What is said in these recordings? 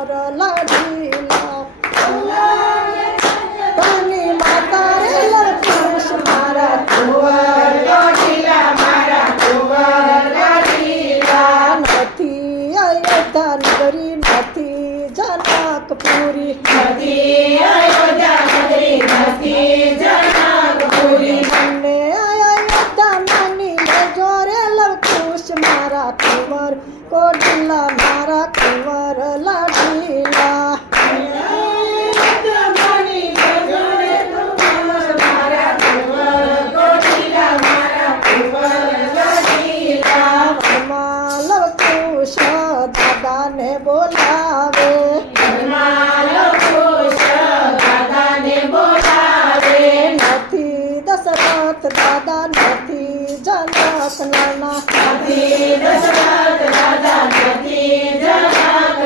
કુંવર લાડીલા તની માતા રે લખુશ મારા કુંવર નથી અયોધ્યા નગરી નથી જનકપુરી મને અયોધ્યા માની લેજો રે લવકુશ મારા કુંવર કોડલા મારા કુંવર લાડીલા લવકુશ દાદાને બોલાવે નથી દશરથ દાદા નથી જનક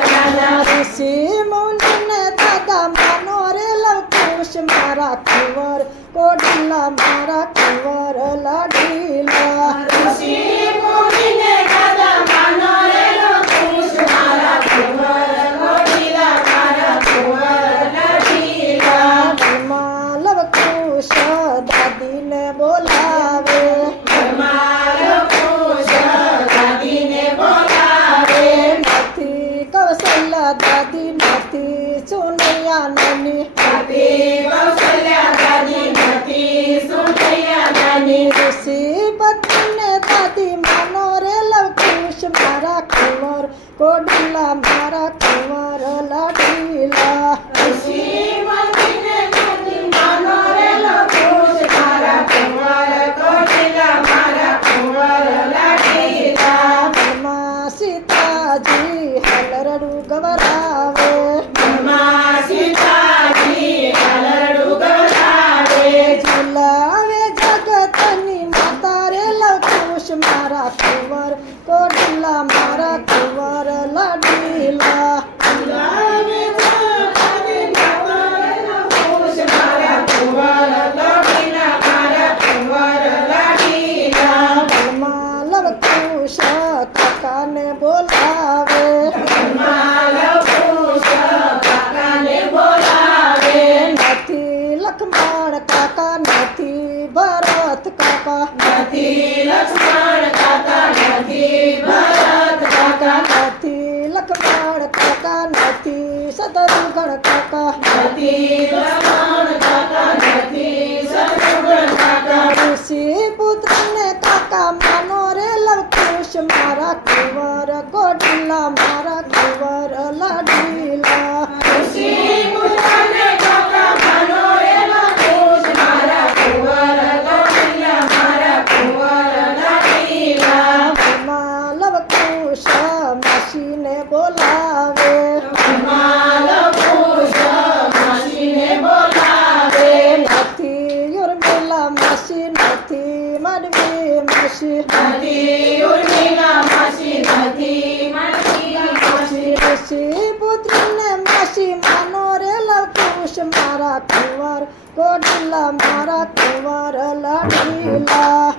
નાના ઋષિ મુનિને દાદા માનો રે લવકુશ મારા કુંવર કોડલા મારા કુંવર લાડીલા લવકુશ દાદીને બોલાવે નથી કૌશલ્યા દાદી નથી સુનૈયા નાની ઋષિ પત્નીને દાદી માનો રે લવકુશ મારા કુંવર કોડલા મારા કુંવર લાડીલા સીતાજી હલરડું ગવરાવે ઝુલાવે જગતની માતા રે લવકુશ મારા કુંવર કોડલા મારા કુંવર લાડીલા લવકુશ કાકાને બોલાવે નથી લક્ષ્મણ કાકા નથી ભરત કાકા નથી લક્ષ્મણ કાકા નથી શત્રુઘ્ન કાકા ઋષિ પુત્રને કાકા માનો રે લવકુશ મારા કુંવર કોડલા મારા કુંવર લાડીલા લવકુશ માસીને બોલાવે નથી ઉર્મિલા માસી નથી માનવી માસી ઋષિ પુત્રને માસી માનો રે લવકુશ મારા કુંવર કોડલા મારા કુંવર લાડીલા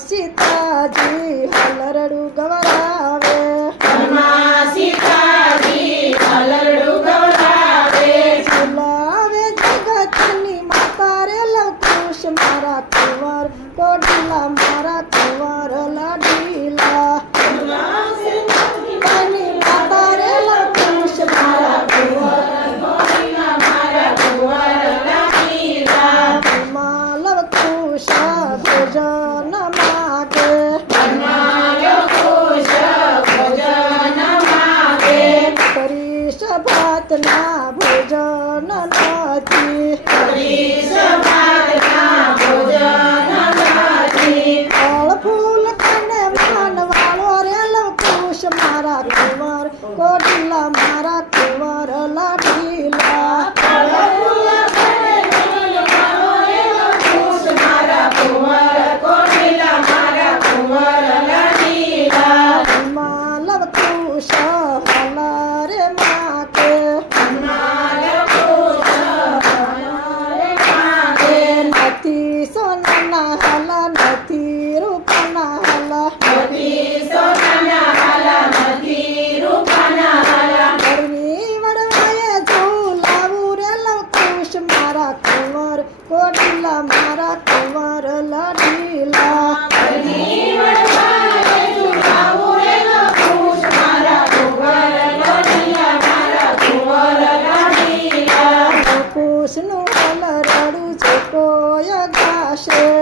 સીતાજી હલરડું ગવરાવે ઝુલાવે જગતની માતા રે લવકુશ મારા કુંવર કોડલા મારા કુંવર લાડીલા માતા રે લવકુશ મારા લવકુશ ભોજન કરીશ ભાતના ભોજન નથી ફળ ફૂલ તને લડિયા મારા કુંવર લડીલા કુશનું હલ રડું છે કોઈ ગાશે